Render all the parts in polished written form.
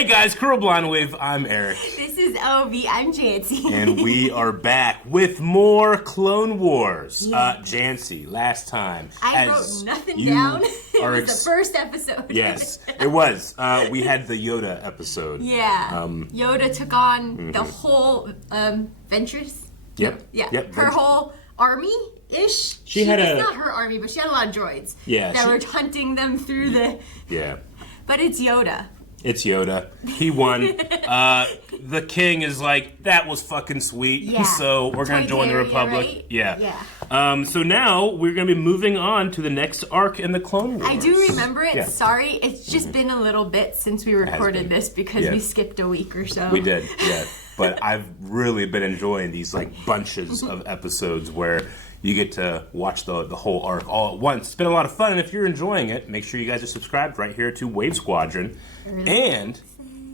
Hey guys, Curl Blind Wave, I'm Eric. This is Obi, I'm Janci. And we are back with more Clone Wars. Yeah. Janci, last time. I wrote nothing down. It was the first episode. Yes, it was. We had the Yoda episode. Yeah. Yoda took on the whole Ventress. Yep. Yeah. Yep. Her whole army-ish. She had not her army, but she had a lot of droids. Yeah. That were hunting them through the... Yeah. But it's Yoda. It's Yoda. He won. The king is like, that was fucking sweet. Yeah. So we're going to join the Republic. Right? Yeah. So now we're going to be moving on to the next arc in the Clone Wars. I do remember it. Yeah. Sorry, it's just been a little bit since we recorded this because we skipped a week or so. We did, yeah. But I've really been enjoying these like bunches of episodes where you get to watch the whole arc all at once. It's been a lot of fun, and if you're enjoying it, make sure you guys are subscribed right here to Wave Squadron. And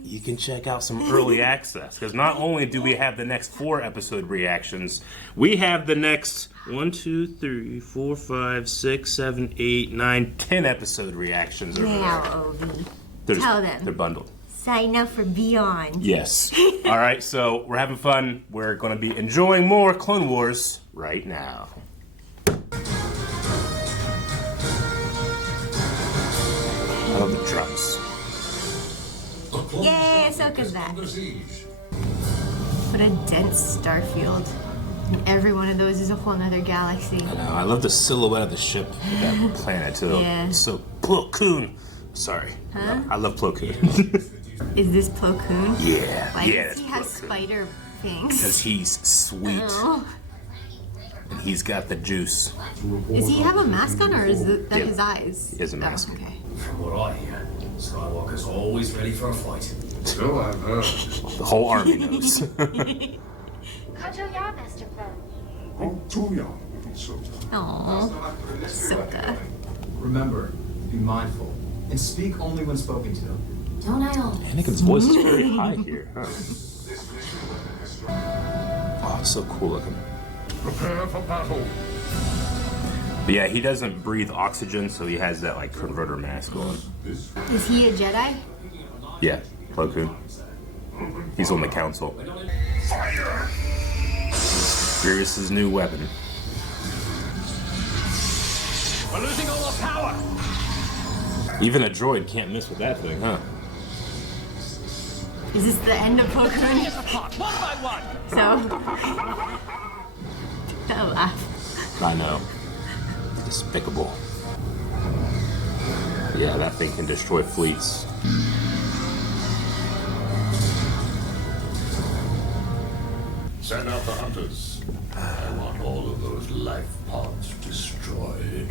you can check out some early access, because not only do we have the next 4 episode reactions, we have the next 1, 2, 3, 4, 5, 6, 7, 8, 9, 10 episode reactions over Now, there. Obi, Tell them. They're bundled. Sign up for Beyond. Yes. All right, so we're having fun. We're going to be enjoying more Clone Wars right now. I love the drums. Yay, Ahsoka's back. What a dense starfield. And every one of those is a whole nother galaxy. I know. I love the silhouette of the ship with that planet, too. Yeah. So, Plo Koon. Sorry. Huh? I love Plo Koon. Is this Plo Koon? Yeah. Why yeah, does he have spider things? Because he's sweet. Oh. And he's got the juice. Does he have a mask on, or is that his eyes? He has a mask. Oh, okay. From what I hear, Skywalker's always ready for a fight. So I've heard. The whole army knows. Kajoya, Master Plo. Oh, too young, so. Aww. Ahsoka. Remember, be mindful, and speak only when spoken to. Don't I always? Anakin's voice is very high here, huh? Oh, so cool looking. Prepare for battle. But yeah, he doesn't breathe oxygen, so he has that like converter mask on. Is he a Jedi? Yeah, Plo Koon. He's on the council. Fire! Grievous's new weapon. We're losing all our power! Even a droid can't miss with that thing, huh? Is this the end of Plo Koon? Apart, one by one! So, that laugh. I know. Despicable. Yeah, that thing can destroy fleets. Send out the hunters. I want all of those life pods destroyed.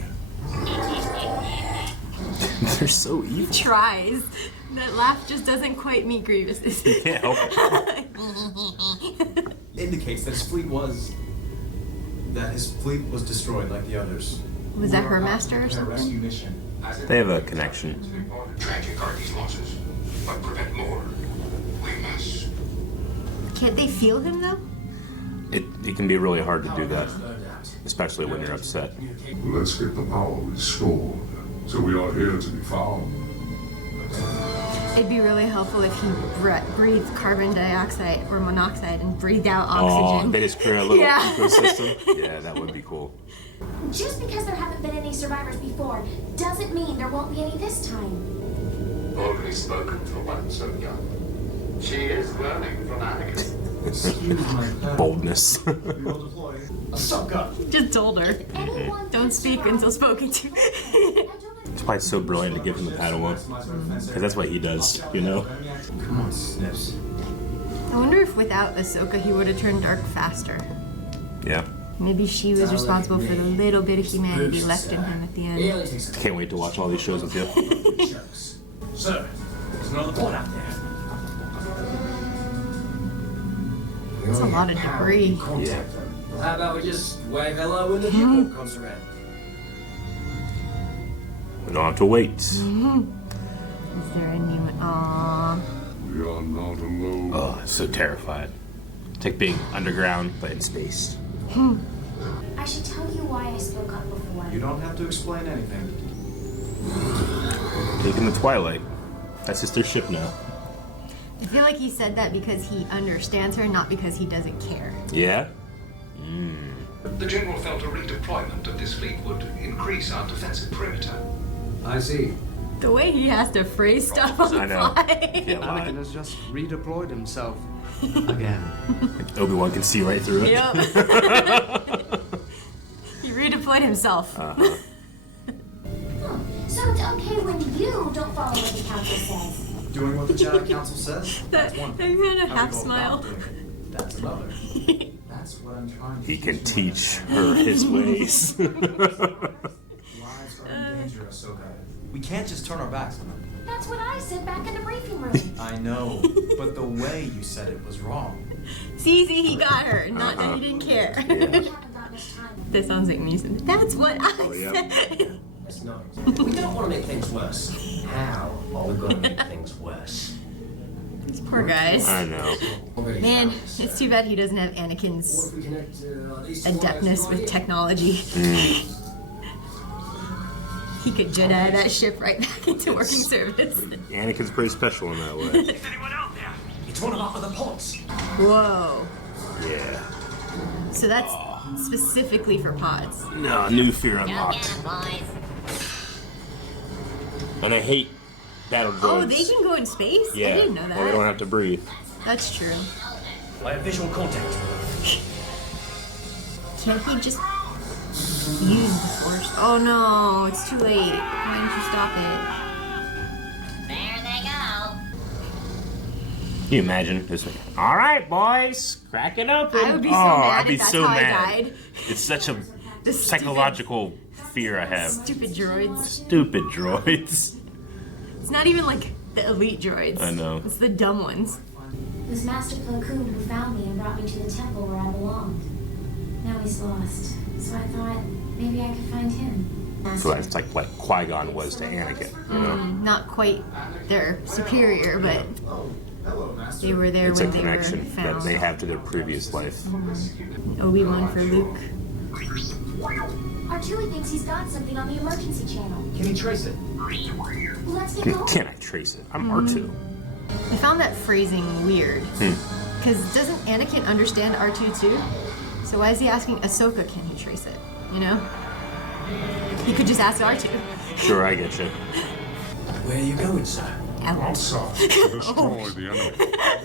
They're so evil. Tries. That laugh just doesn't quite meet Grievous's. You can't help it. Indicates that his fleet was destroyed like the others. Was that her master or Her something? rescue mission. They have a connection. Tragic are these losses, but prevent more. We must. Can't they feel him though? It can be really hard to do that, especially when you're upset. Let's get the power restored, so we are here to be found. It'd be really helpful if he breathed carbon dioxide or monoxide and breathed out Oh, oxygen. they just create a little Yeah. ecosystem? Yeah, that would be cool. Just because there haven't been any survivors before doesn't mean there won't be any this time. Only spoken for one so young. She is learning from Anakin. Excuse my Boldness. We will deploy. Ahsoka! Just told her. Anyone Don't speak until spoken to. It's why it's so brilliant to give him the Padawan. Because that's what he does, you know? Come on, Snips. I wonder if without Ahsoka he would have turned dark faster. Yeah. Maybe she was responsible for the little bit of humanity left in him at the end. Can't wait to watch all these shows with you. Sir, there's another pod out there. That's a lot of debris. Yeah. Well, how about we just wave hello when the viewport comes around? We don't have to wait. Is there a new... Aww. We are not alone. Oh, so terrified. It's like being underground, but in space. I should tell you why I spoke up before. You don't have to explain anything. Taking the Twilight. That's just their ship now. I feel like he said that because he understands her, not because he doesn't care. Yeah? The General felt a redeployment of this fleet would increase our defensive perimeter. I see. The way he has to phrase stuff on the I know. fly. Yeah, Anakin has just redeployed himself again. Obi-Wan can see right through it. Yep. He redeployed himself. Oh, so it's okay when you don't follow what the council says. Doing what the Jedi Council says? That That's one kind thing. of How half we go smile. about doing it, that's another. That's what I'm trying to He can teach teach her his ways. Lives are in danger, Ahsoka. We can't just turn our backs on them. That's what I said back in the briefing room. I know, but the way you said it was wrong. See, he got her. Not that he didn't care. We haven't got much time. This sounds like music. That's what I yeah. said. It's not. We don't want to make things worse. How are we going to make things worse? These poor guys. I know. Man, it's too bad he doesn't have Anakin's adeptness with technology. He could Jedi that ship right back into working service. Anakin's pretty special in that way. Is anyone out there? It's one of our other pods. Whoa. Yeah. So that's specifically for pods. No, new fear unlocked. And I hate battle droids. Oh, they can go in space? Yeah. I didn't know that. Well, they don't have to breathe. That's true. I have visual contact. Can't he just use the force? Oh no, it's too late. Why didn't you stop it? There they go. Can you imagine? Just like, all right, boys, crack it open. I would be so mad I'd be if that's so how mad. I died. It's such a The psychological fear I have. Stupid droids. Stupid droids. It's not even like the elite droids. I know. It's the dumb ones. It was Master Plo Koon who found me and brought me to the temple where I belonged. Now he's lost, so I thought maybe I could find him. So that's like what Qui-Gon was to Anakin, you know? Not quite their superior, but they were there It's a when they were connection that found. they have to their previous life. Obi Wan for Luke. R2 thinks he's got something on the emergency channel. Can you trace it? Let's get going. Can I trace it? I'm R2. I found that phrasing weird. Because doesn't Anakin understand R2 too? So why is he asking Ahsoka, can he trace it? You know? He could just ask R2. Sure, I get you. Where are you going, sir? Outside to destroy the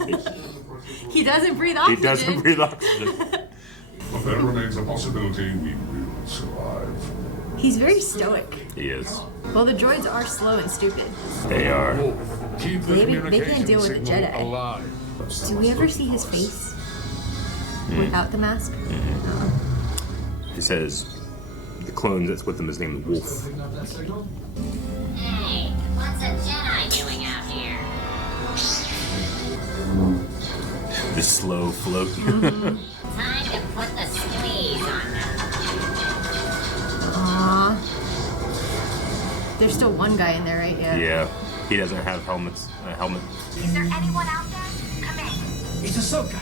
enemy. He doesn't breathe He oxygen. doesn't breathe oxygen. But there remains a possibility we will survive. He's very stoic. He is. Well, the droids are slow and stupid. They are. Keep the Maybe they can't communication deal with the signal Jedi. alive. Do we ever see his face? Without the mask? He says the clone that's with him is named Wolf. Picking up that signal? Hey, what's a Jedi doing out here? The slow float. Time to put the squeeze on them. Aww. There's still one guy in there, right? Yeah. He doesn't have helmets. A helmet. Is there anyone out there? Come in. It's Ahsoka.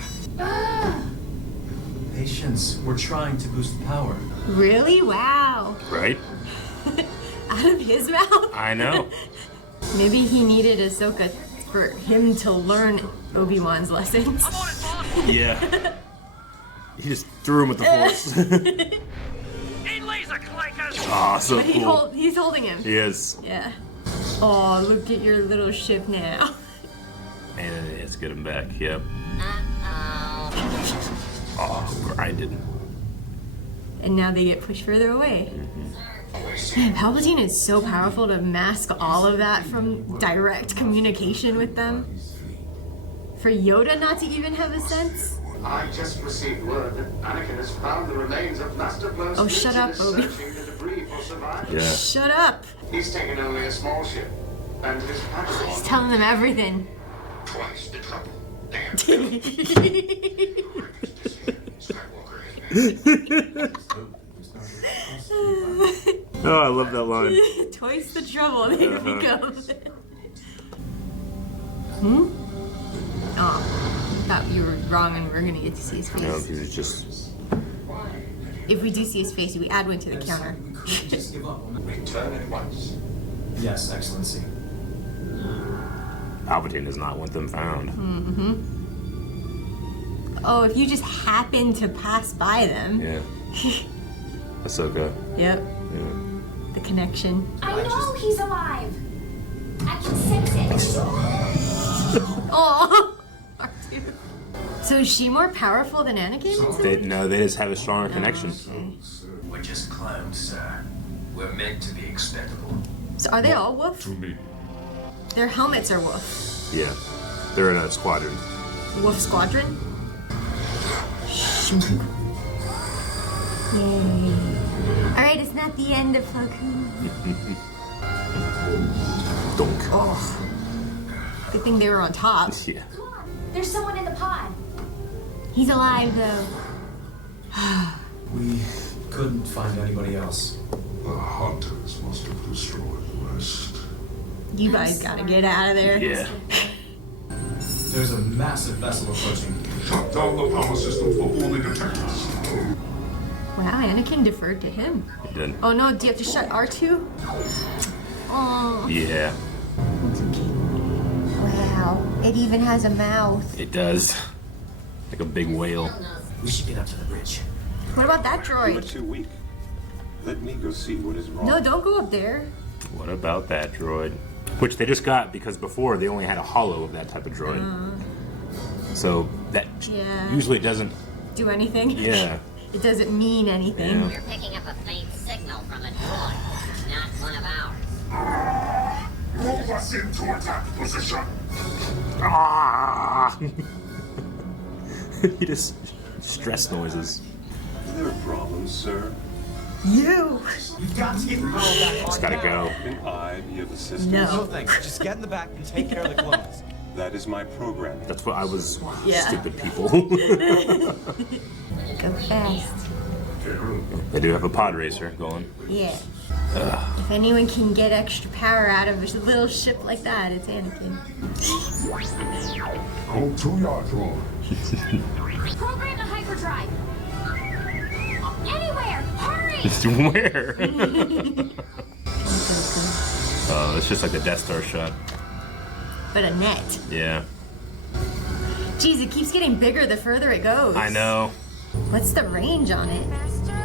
Patience. We're trying to boost power. Really? Wow. Right? Out of his mouth? I know. Maybe he needed Ahsoka for him to learn Obi-Wan's lessons. Yeah. He just threw him with the force. In laser clankers! Aw, so But cool. he's holding him. He is. Yeah. Oh, look at your little ship now. And let's get him back. Yep. Uh-oh. Oh, grinded. And now they get pushed further away. Man, Palpatine is so powerful to mask all of that from direct communication with them. For Yoda not to even have a sense? I just received word that Anakin has found the remains of Master Plo's Oh, fleet shut and up, is Obi. searching the debris for survivors. Yeah. Shut up! He's taken only a small ship, and his He's patrol telling them everything. twice the trouble. Damn. Skywalker has Oh, I love that line. Twice the trouble they become. Oh, thought you were wrong and we're gonna get to see his face. No, he was just. If we do see his face, we add one to the counter. We couldn't just give up on that. return at once. Yes, Excellency. Palpatine does not want them found. Oh, if you just happen to pass by them. Yeah. Ahsoka. Yep. Yeah. The connection. I know he's alive. I can sense it. Oh, R2. So is she more powerful than Anakin? They just have a stronger connection. We're just clones, sir. We're meant to be expendable. So are they all wolf? To me. Their helmets are wolf. Yeah. They're in a squadron. Wolf Squadron? Yay. Alright, it's not the end of Plo Koon. Donk. Oh. Good thing they were on top. Yeah. Come on. There's someone in the pod. He's alive, though. We couldn't find anybody else. The hunters must have destroyed the rest. You guys gotta get out of there. Yeah. There's a massive vessel approaching. Shut down the power system for fully detectors. Wow, Anakin deferred to him. He did. Oh no, do you have to shut R2? Oh. Yeah. Wow, it even has a mouth. It does. Like a big whale. We should get up to the bridge. What about that droid? too weak. Let me go see what is wrong. No, don't go up there. What about that droid? Which they just got because before they only had a hollow of that type of droid. So that Yeah. usually doesn't. Do anything? Yeah. It doesn't mean anything. Yeah. We're picking up a faint signal from a droid. It's not one of ours. Move us into attack position. Ah! He just stress noises. Are there problems, sir? You! You've got to get the power back. Just gotta go. Can I be of assistance? No No. thanks. Just get in the back and take care of the clones. That is my program. That's what I was. Yeah. Stupid people. Go fast. They do have a pod racer going. Yeah. If anyone can get extra power out of a little ship like that, it's Anakin. Go to your droid. Program the hyperdrive. Anywhere. Hurry. Where? Oh, it's just like the Death Star shot. But a net. Yeah. Jeez, it keeps getting bigger the further it goes. I know. What's the range on it? Master.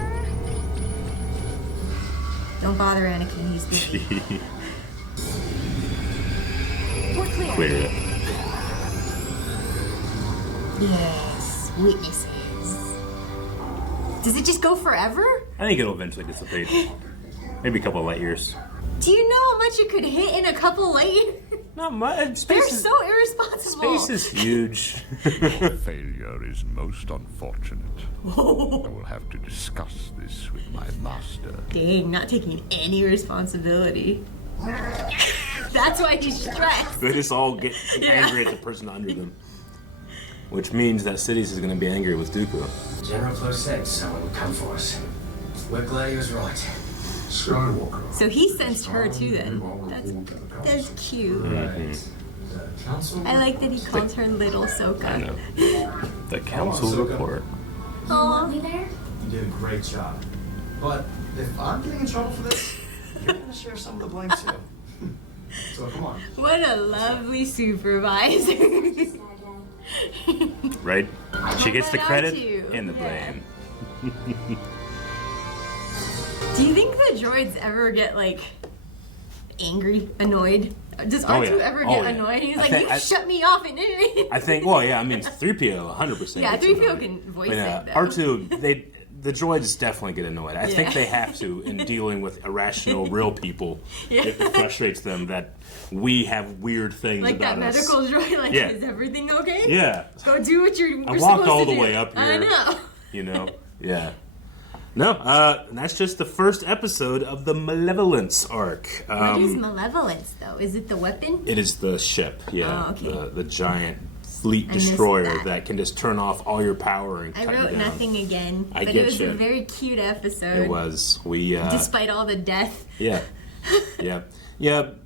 Don't bother Anakin, he's busy. We're clear. Cleared it. Yes, witnesses. Does it just go forever? I think it'll eventually dissipate. Maybe a couple of light years. Do you know how much it could hit in a couple light? Not much. They're Space is, so irresponsible. space is huge. Failure is most unfortunate. I will have to discuss this with my master. Dang, not taking any responsibility. That's why he's stressed. They just all get angry at the person under them. Which means that Sidious is going to be angry with Dooku. General Plo said someone would come for us. We're glad he was right. Skywalker. So he sensed her too then. That's cute. The council. I like that he called her Little Ahsoka. I know. The council Ahsoka. report. You want me there? You did a great job. But if I'm getting in trouble for this, you're gonna share some of the blame too. So come on. What a lovely supervisor. Right? She gets the What credit about you? and the Yeah. blame. Do you think the droids ever get like angry, annoyed? Does R2 Oh, yeah. ever Oh, get yeah. annoyed? He's I like, think- you shut me off and I think, well, yeah, I mean, 3PO 100%. Yeah, gets 3PO annoyed. can voice But, it, though. R2, the droids definitely get annoyed. I think Yeah. they have to in dealing with irrational, real people. Yeah. It frustrates them that we have weird things like about that us. medical droid, like, Yeah. is everything okay? Yeah. Go do what you're I supposed walked all to the do. way up I here. know. You know? Yeah. No, and that's just the first episode of the Malevolence arc. What is malevolence, though? Is it the weapon? It is the ship, yeah. Oh, okay. The giant fleet I missed destroyer that. that can just turn off all your power and I cut you wrote down. nothing again, I but get it was you. a very cute episode. It was. We Despite all the death. yeah. Yeah.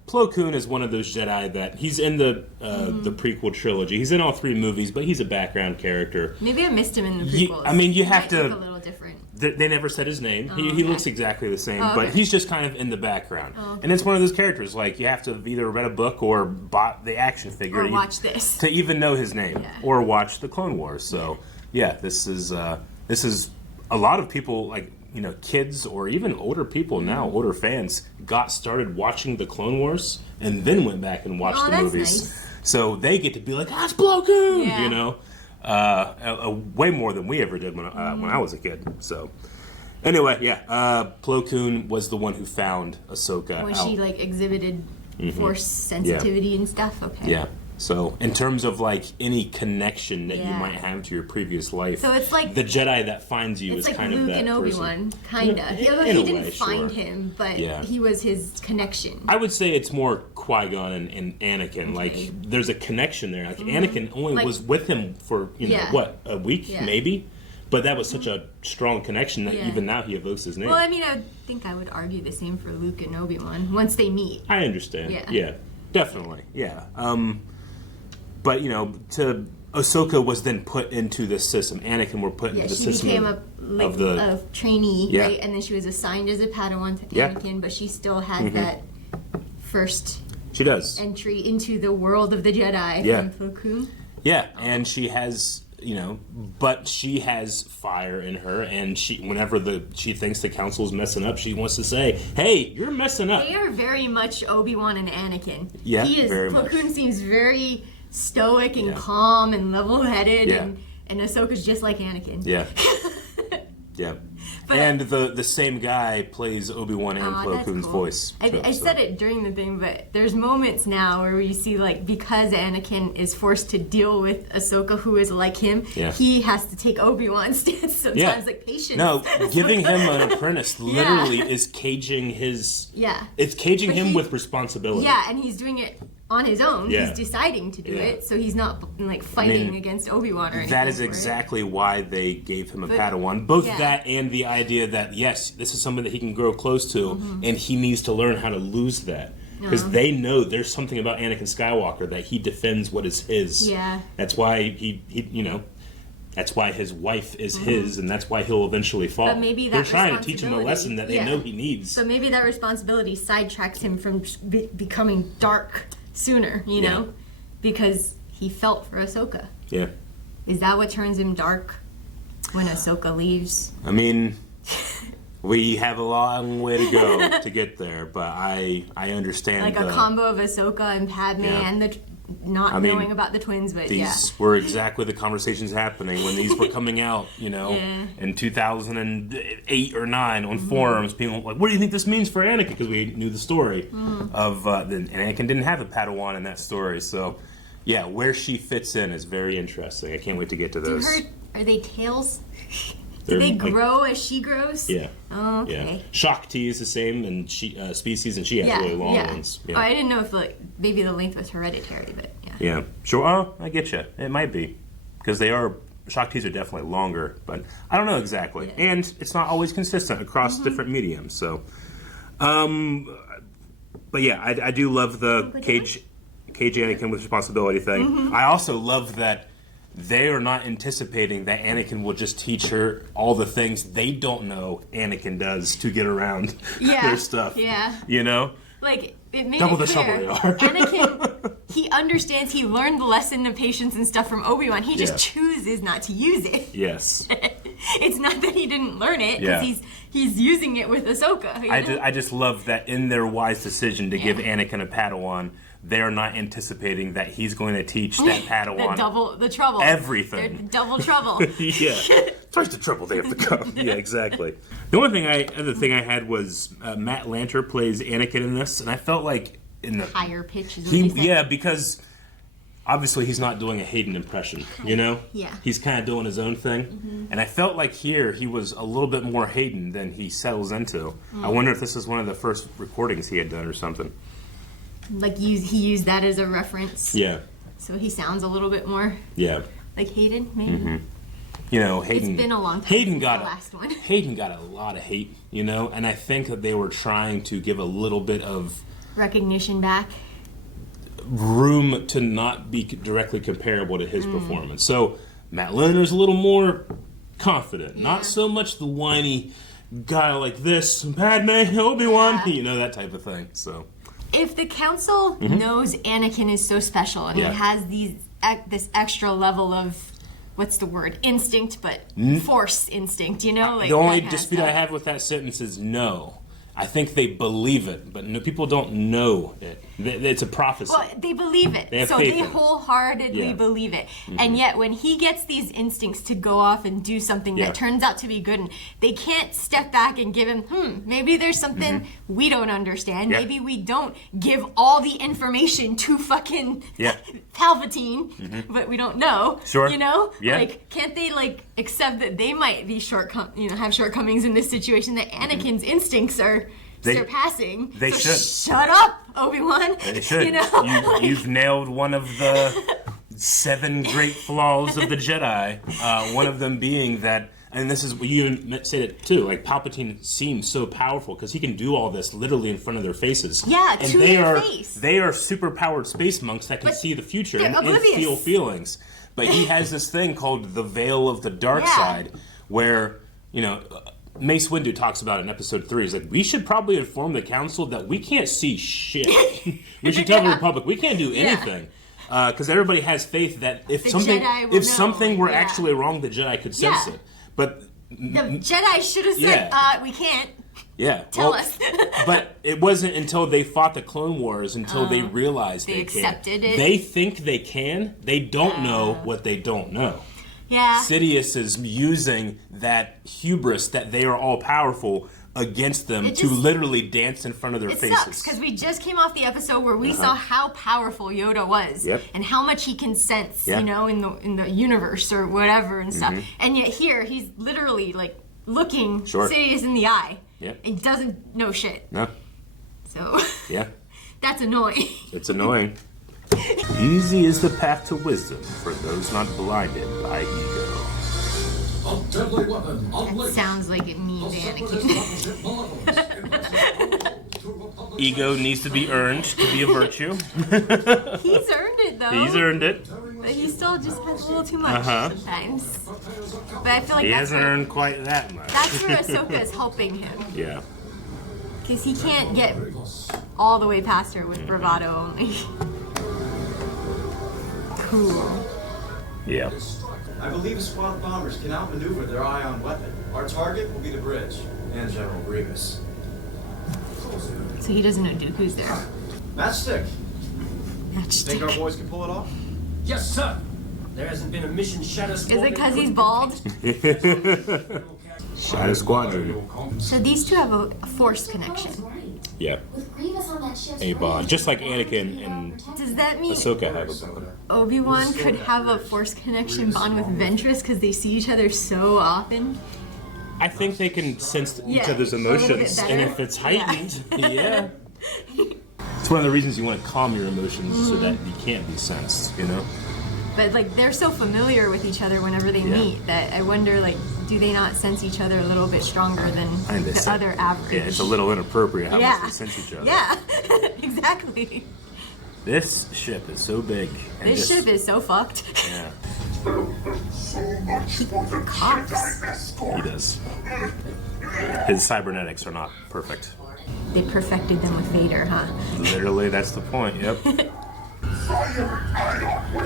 Plo Koon is one of those Jedi that he's in the prequel trilogy. He's in all three movies, but he's a background character. Maybe I missed him in the You- prequels. I mean, you He have might to- look a little different. They never said his name. He okay. looks exactly the same, Oh, but okay. he's just kind of in the background. Oh, okay. And it's one of those characters, like, you have to have either read a book or bought the action figure Or watch this. to even know his name. Yeah. Or watch the Clone Wars. So, yeah, this is a lot of people, like, you know, kids or even older people now, older fans, got started watching the Clone Wars and then went back and watched the that's movies. nice. So they get to be like, it's Plo Koon, Yeah. you know? Way more than we ever did when I was a kid. So, anyway, yeah, Plo Koon was the one who found Ahsoka. When out. she like exhibited force sensitivity and stuff. Okay. Yeah. So, in terms of like any connection that you Yeah. might have to your previous life, So it's like- the Jedi that finds you It's is like kind of Luke that and person. Obi-Wan, kinda. In He a didn't way, find sure. him, but Yeah. he was his connection. I would say it's more Qui-Gon and Anakin. Like, there's a connection there. Like, Anakin only Like- was with him for, you know, Yeah. what, a week, Yeah. maybe? But that was such a strong connection that Yeah. even now he evokes his name. Well, I mean, I would argue the same for Luke and Obi-Wan once they meet. I understand. Yeah. Yeah, definitely. Yeah. But, you know, Ahsoka was then put into this system. Anakin were put Yeah, into the she system became of a trainee, Yeah. right? And then she was assigned as a Padawan to Yeah. Anakin, but she still has that first She does. entry into the world of the Jedi Yeah. from Plo Koon. Yeah, and she has, you know, but she has fire in her, and whenever she thinks the council's messing up, she wants to say, "Hey, you're messing up." They are very much Obi-Wan and Anakin. Yeah, he is. very Plo much. Koon seems very stoic and Yeah. calm and level-headed, Yeah. and Ahsoka's just like Anakin. Yeah. Yeah. But- and the same guy plays Obi-Wan and Plo That's Koon's cool. voice. I too, so. said it during the thing, but there's moments now where you see, like, because Anakin is forced to deal with Ahsoka, who is like him, Yeah. he has to take Obi-Wan's stance sometimes, Yeah. like patience. No, giving him an apprentice literally is caging his. Yeah. It's caging But him he- with responsibility. Yeah, and he's doing it on his own. Yeah. He's deciding to do Yeah. it, so he's not like fighting mean, against Obi-Wan or anything. That is for it. exactly why they gave him a But- Padawan. Both yeah. that and the idea that, yes, this is something that he can grow close to, and he needs to learn how to lose that. Because they know there's something about Anakin Skywalker that he defends what is his. Yeah. That's why he you know, that's why his wife is his, and that's why he'll eventually fall. But maybe They're that trying to teach him a lesson that they yeah. know he needs. So maybe that responsibility sidetracks him from becoming dark sooner, you Yeah. know? Because he felt for Ahsoka. Yeah. Is that what turns him dark when Ahsoka leaves? I mean, we have a long way to go to get there, but I understand. Like a combo of Ahsoka and Padme Yeah. and not I mean, knowing about the twins, but These yeah. were exactly the conversations happening when these were coming out, you know, Yeah. in 2008 or 9 on forums. People were like, what do you think this means for Anakin? Because we knew the story of, and Anakin didn't have a Padawan in that story. So, yeah, where she fits in is very interesting. I can't wait to get to those. Are they tails? They're Do they like- grow as she grows? Yeah. Oh, Yeah. okay. Shakti is the same and she species, and she has really long ones. Oh, I didn't know if maybe the length was hereditary, but yeah. Yeah, sure. Oh, I get you. It might be because Shaktis are definitely longer, but I don't know exactly, and it's not always consistent across different mediums. So, but yeah, I do love the cage Anakin with responsibility thing. I also love that they are not anticipating that Anakin will just teach her all the things they don't know Anakin does to get around their stuff. Yeah. You know? Like, it made Double it the clear. trouble they are. Anakin, he understands, he learned the lesson of patience and stuff from Obi-Wan. He just chooses not to use it. Yes. It's not that he didn't learn it, Yeah. because he's using it with Ahsoka. You know? I just love that in their wise decision to give Anakin a Padawan, they're not anticipating that he's going to teach that Padawan the trouble. everything. They're double trouble. Yeah, twice the trouble they have to come. Yeah, exactly. The only other thing I had was Matt Lanter plays Anakin in this, and I felt like in the Higher pitch is what you said. because obviously he's not doing a Hayden impression, you know? Yeah. He's kind of doing his own thing. And I felt like here he was a little bit more Hayden than he settles into. I wonder if this is one of the first recordings he had done or something. Like, he used that as a reference. Yeah. So he sounds a little bit more Yeah. like Hayden, maybe. You know, Hayden. It's been a long time Hayden since got the last one. Hayden got a lot of hate, you know, and I think that they were trying to give a little bit of Recognition back. room to not be directly comparable to his performance. So Matt Lerner's a little more confident. Not so much the whiny guy like this, Padme, Obi Wan, you know, that type of thing. So, if the council knows Anakin is so special and he has this extra level of, what's the word, instinct, but force instinct, you know? Like, the only dispute I have with that sentence is no. I think they believe it, but no, people don't know it. It's a prophecy. Well, they believe it, they wholeheartedly believe it. And yet, when he gets these instincts to go off and do something that turns out to be good, and they can't step back and give him, maybe there's something we don't understand. Maybe we don't give all the information to fucking Palpatine, but we don't know. Sure. You know? Like, can't they, like, accept that they might be have shortcomings in this situation, that Anakin's instincts are surpassing? They should. Shut up, Obi-Wan. They should. You know? You've nailed one of the 7 great flaws of the Jedi. One of them being that, and this is, you even said it too, like Palpatine seems so powerful because he can do all this literally in front of their faces. Yeah, and to their face. They are super powered space monks that can see the future and oblivious. feel feelings. But he has this thing called the Veil of the Dark Side, where, you know, Mace Windu talks about it in episode 3. He's like, we should probably inform the council that we can't see shit. We should tell the Republic we can't do anything. Because everybody has faith that if something were actually wrong, the Jedi could sense it. But the Jedi should have said, we can't. Yeah. Tell us. But it wasn't until they fought the Clone Wars until they realized they accepted can. it. They think they can. They don't know what they don't know. Yeah. Sidious is using that hubris that they are all powerful against them to literally dance in front of their faces. It sucks because we just came off the episode where we saw how powerful Yoda was and how much he can sense, you know, in the universe or whatever and stuff. And yet here he's literally like looking Sidious in the eye and doesn't know shit. No. So that's annoying. It's annoying. Easy is the path to wisdom for those not blinded by ego. That sounds like it means Anakin. Ego needs to be earned to be a virtue. He's earned it though. He's earned it. But he still just has a little too much sometimes. But I feel like he hasn't earned quite that much. That's where Ahsoka is helping him. Yeah. Because he can't get all the way past her with bravado only. Cool. Yeah. I believe a squad of bombers can outmaneuver their ion weapon. Our target will be the bridge and General Grievous. So he doesn't know Dooku's there. Matchstick. Think our boys can pull it off? Yes, sir. There hasn't been a mission Shadow Squadron. Is it because he's bald? Shadow Squadron. So these two have a force connection. Yeah. A bond. Just like Anakin and Does that mean Ahsoka have a bond. Obi-Wan could have a force connection bond with Ventress because they see each other so often? I think they can sense each other's emotions, and if it's heightened, It's one of the reasons you want to calm your emotions so that you can't be sensed, you know? But like they're so familiar with each other whenever they meet that I wonder, like, do they not sense each other a little bit stronger than the other average? Yeah, it's a little inappropriate how much they sense each other. Yeah, exactly. This ship is so big. And this ship is so fucked. Yeah. He coughs. He does. His cybernetics are not perfect. They perfected them with Vader, huh? Literally, that's the point, yep.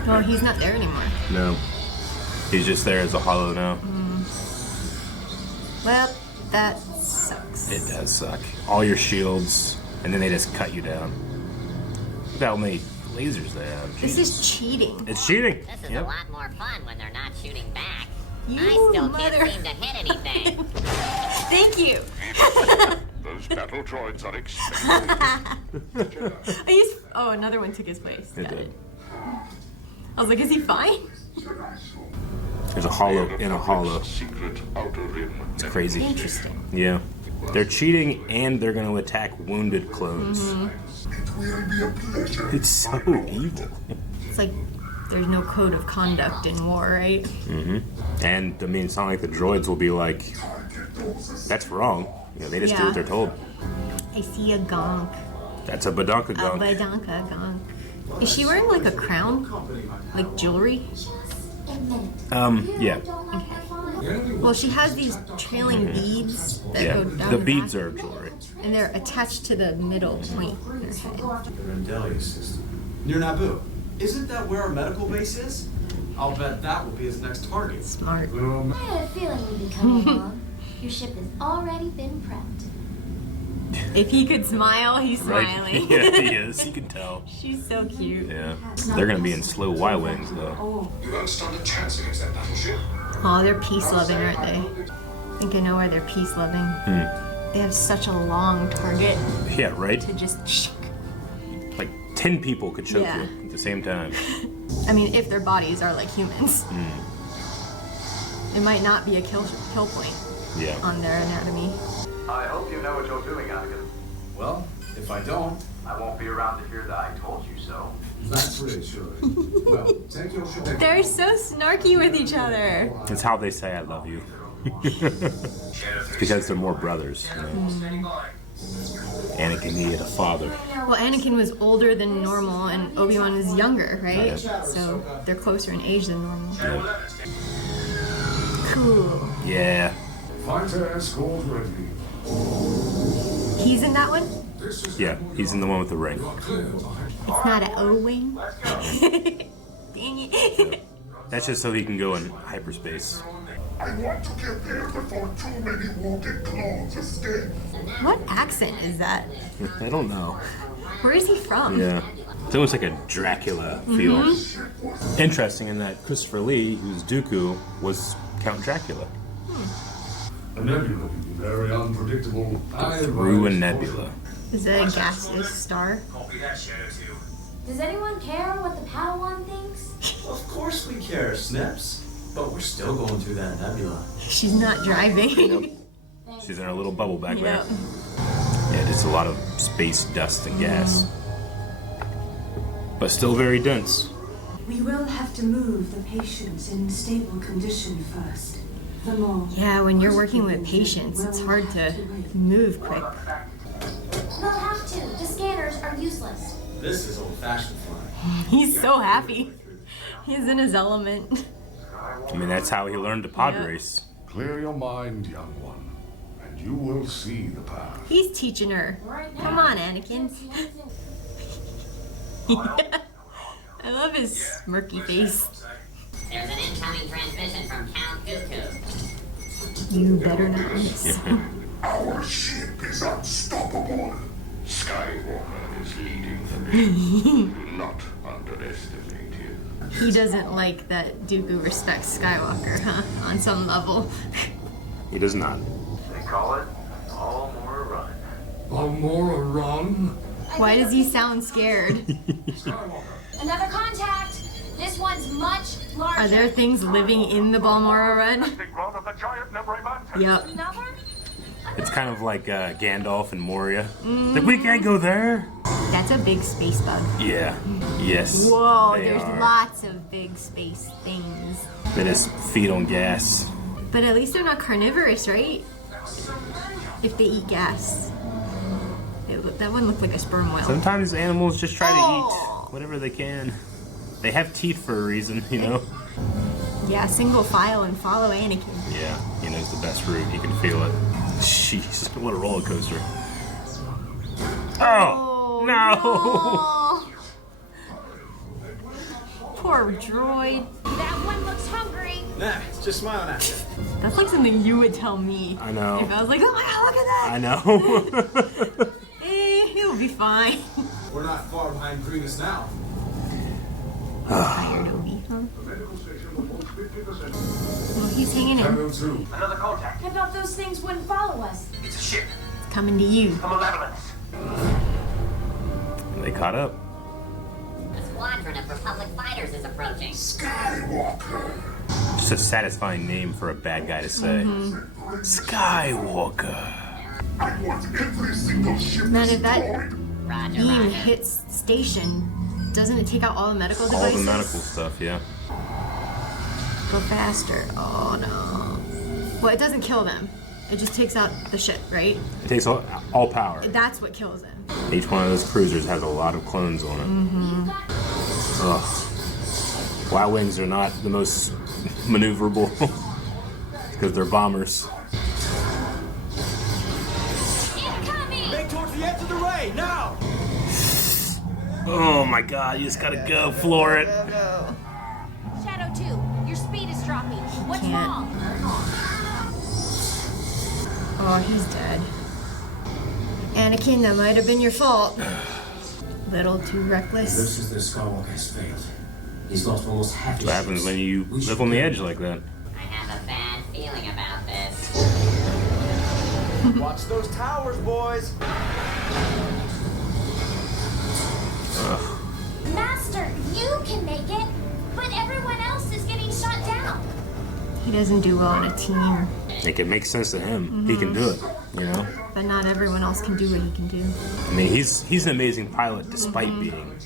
Oh, he's not there anymore. No. He's just there as a hollow now. Well, that sucks. It does suck. All your shields, and then they just cut you down. Look how many lasers they have. This is cheating. It's cheating. This is a lot more fun when they're not shooting back. You I still can't seem to hit anything. Thank you. Those battle droids are expected. Oh, another one took his place. It Got did. it. I was like, is he fine? There's a hollow in a hollow. Secret outer rim. It's crazy. Interesting. Yeah. They're cheating and they're going to attack wounded clones. It's so evil. It's like there's no code of conduct in war, right? And I mean, it's not like the droids will be like, that's wrong. You know, they just do what they're told. I see a gonk. That's a Badonka A gonk. Badanka gonk. Is she wearing like a crown? Like jewelry? Yeah. Well, she has these trailing beads that go down the the beads back, are jewelry. and they're attached to the middle point in her head. The Rendelia system. Near Naboo. Isn't that where our medical base is? I'll bet that will be his next target. Smart. I had a feeling you'd be coming along. Your ship has already been prepped. If he could smile, he's Right? smiling. Yeah, he is. You can tell. She's so cute. Yeah. They're gonna be in slow Y-wings though. You don't stand a chance against that battleship. Oh, they're peace-loving, aren't they? I think I know why they're peace-loving. They have such a long target Yeah, right? to just... Like 10 people could choke Yeah. you at the same time. I mean, if their bodies are like humans. It might not be a kill point Yeah. on their anatomy. I hope you know what you're doing, Anakin. Well, if I don't, I won't be around to hear that I told you so. That's reassuring. Well, take your shot. They're so snarky with each other. It's how they say I love you. Because they're more brothers. You know? Anakin needed a father. Well, Anakin was older than normal, and Obi Wan is younger, right? So they're closer in age than normal. Yeah. Cool. Yeah. Fighter escort ready. He's in that one? Yeah, he's in the one with the ring. It's not an O-wing? Dang it. That's just so he can go in hyperspace. I want to get there before too many wounded clones escape. What accent is that? I don't know. Where is he from? Yeah. It's almost like a Dracula feel. Interesting in that Christopher Lee, who's Dooku, was Count Dracula. A nebula, very unpredictable. Through a nebula. Is that a gaseous star? Copy that, Shadow 2. Does anyone care what the Padawan thinks? of course we care, Snips. But we're still going through that nebula. She's not driving. She's in her little bubble back there. Yep. Yeah, it's a lot of space dust and gas. But still very dense. We will have to move the patients in stable condition first. The more. Yeah, when you're working with patients, it's hard to move quick. We'll have to. The scanners are useless. This is old-fashioned flying. He's so happy. He's in his element. I mean, that's how he learned to pod race. Clear your mind, young one, and you will see the path. He's teaching her. Come on, Anakin. I love his smirky face. There's an incoming transmission from Count Dooku. You better not miss. Our ship is unstoppable. Skywalker is leading the mission. Do not underestimate him. He doesn't like that Dooku respects Skywalker, huh? On some level. He does not. They call it all more run. Almora run? Why does he sound scared? Another contact. This one's much larger. Are there things living in the Balmora Run? Yep. Another? It's kind of like Gandalf and Moria. Like, we can't go there. That's a big space bug. Yeah. Yes. Whoa, they there's are. lots of big space things. They just feed on gas. But at least they're not carnivorous, right? If they eat gas. That one looked like a sperm whale. Sometimes animals just try to eat whatever they can. They have teeth for a reason, you know? Yeah, single file and follow Anakin. Yeah, he knows the best route. He can feel it. Jeez, what a roller coaster. Oh, no! Poor droid. That one looks hungry. Nah, it's just smiling at you. That's like something you would tell me. I know. If I was like, oh my god, look at that! I know. He'll be fine. We're not far behind Grievous now. Tired Obi, huh? Well, he's hanging in. Another contact. I thought those things wouldn't follow us. It's a ship. It's coming to you. The Malevolence. They caught up. A squadron of Republic fighters is approaching. Skywalker. Just a satisfying name for a bad guy to say. Skywalker. I want every single ship Man, if that destroyed. Roger, beam Roger. hits station, doesn't it take out all the medical All devices? the medical stuff, yeah. Go faster. Oh no. Well, it doesn't kill them. It just takes out the ship, right? It takes all power. That's what kills them. Each one of those cruisers has a lot of clones on it. Ugh. Y-wings are not the most maneuverable. It's Because they're bombers. Make towards the edge of the ray, now! Oh my god, you just gotta go floor it. Go. Shadow 2, your speed is dropping. What's wrong? Oh, he's dead. Anakin, that might have been your fault. Little too reckless. Looks as though Skywalker has failed. He's lost almost half his What happens when you live on the edge like that? I have a bad feeling about this. Watch those towers, boys! Master, you can make it, but everyone else is getting shot down. He doesn't do well on a team. Like, it makes sense to him. He can do it, you know? But not everyone else can do what he can do. I mean, he's an amazing pilot despite being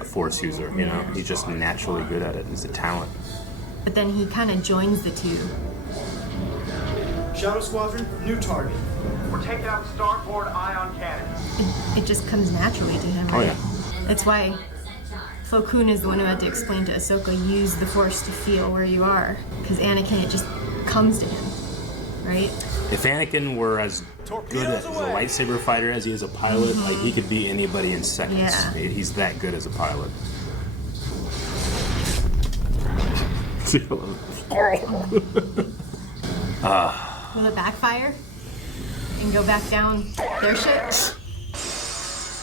a Force user, you know? He's just naturally good at it. It's a talent. But then he kind of joins the two. Shadow Squadron, new target. We're taking out starboard ion cannons. It just comes naturally to him, right? Oh, yeah. That's why Plo Koon is the one who had to explain to Ahsoka, use the Force to feel where you are. Because Anakin, it just comes to him, right? If Anakin were as good as a lightsaber fighter as he is a pilot, like, he could beat anybody in seconds. Yeah. He's that good as a pilot. Will it backfire? And go back down their ship?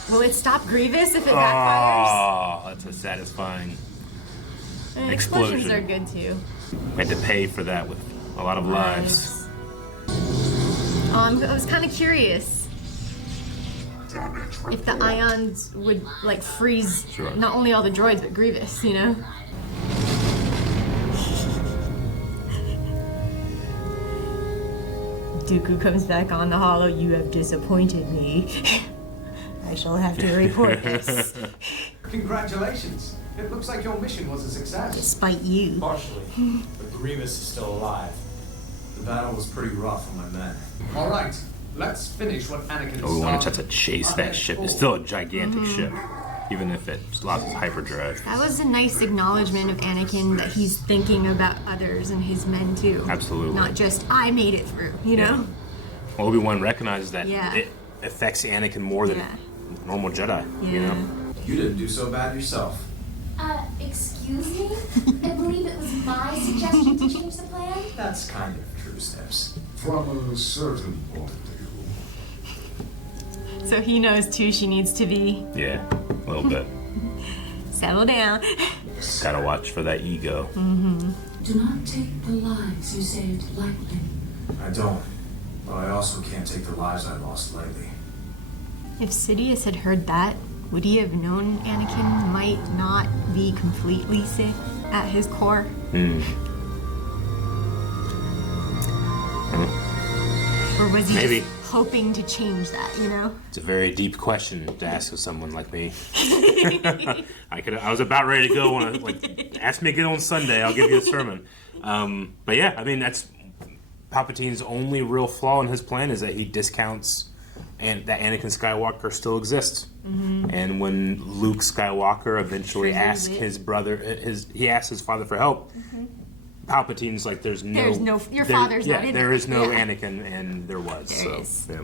Will it stop Grievous if it backfires? Oh, that's a satisfying And explosion. explosions are good too. We had to pay for that with a lot of lives. I was kind of curious if the ions would like freeze not only all the droids but Grievous, you know? Dooku comes back on the holo. You have disappointed me. I shall have to report this. Congratulations. It looks like your mission was a success. Despite you. Partially, but Grievous is still alive. The battle was pretty rough on my men. All right, let's finish what Anakin Obi Wan started. has to chase that ship. It's still a gigantic ship, even if it's lost its hyperdrive. That was a nice acknowledgement of Anakin that he's thinking about others and his men too. Absolutely. Not just, I made it through, you know? Obi Wan recognizes that Yeah. it affects Anakin more than normal Jedi. You know. You didn't do so bad yourself. Excuse me? I believe it was my suggestion to change the plan. That's kind of true, Steps. From a certain point of view. So he knows too she needs to be Yeah, a little bit. settle down. Gotta watch for that ego. Do not take the lives you saved lightly. I don't, but I also can't take the lives I lost lately. If Sidious had heard that, would he have known Anakin might not be completely Sith at his core? Or was he Maybe. just hoping to change that, you know? It's a very deep question to ask of someone like me. I was about ready to go on ask me again on Sunday, I'll give you a sermon. But yeah, I mean, that's Palpatine's only real flaw in his plan is that he discounts and that Anakin Skywalker still exists. And when Luke Skywalker eventually asks his brother, he asks his father for help, Palpatine's like, your father's not in there it. is no Yeah. Anakin, and there was. There is. Yeah.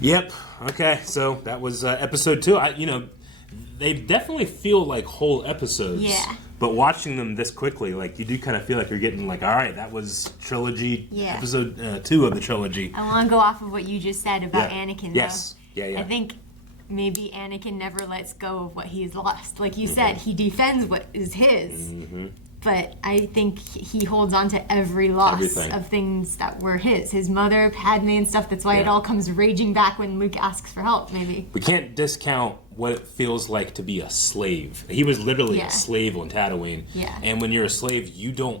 Yep. Okay. So that was episode 2. They definitely feel like whole episodes. Yeah. But watching them this quickly, like, you do kind of feel like you're getting like, all right, that was trilogy, episode 2 of the trilogy. I want to go off of what you just said about Anakin, though. Yes. Yeah. I think maybe Anakin never lets go of what he's lost. Like you said, he defends what is his. But I think he holds on to every loss Everything. of things that were his mother, Padme, and stuff. That's why it all comes raging back when Luke asks for help, maybe. We can't discount what it feels like to be a slave. He was literally a slave on Tatooine. Yeah. And when you're a slave, you don't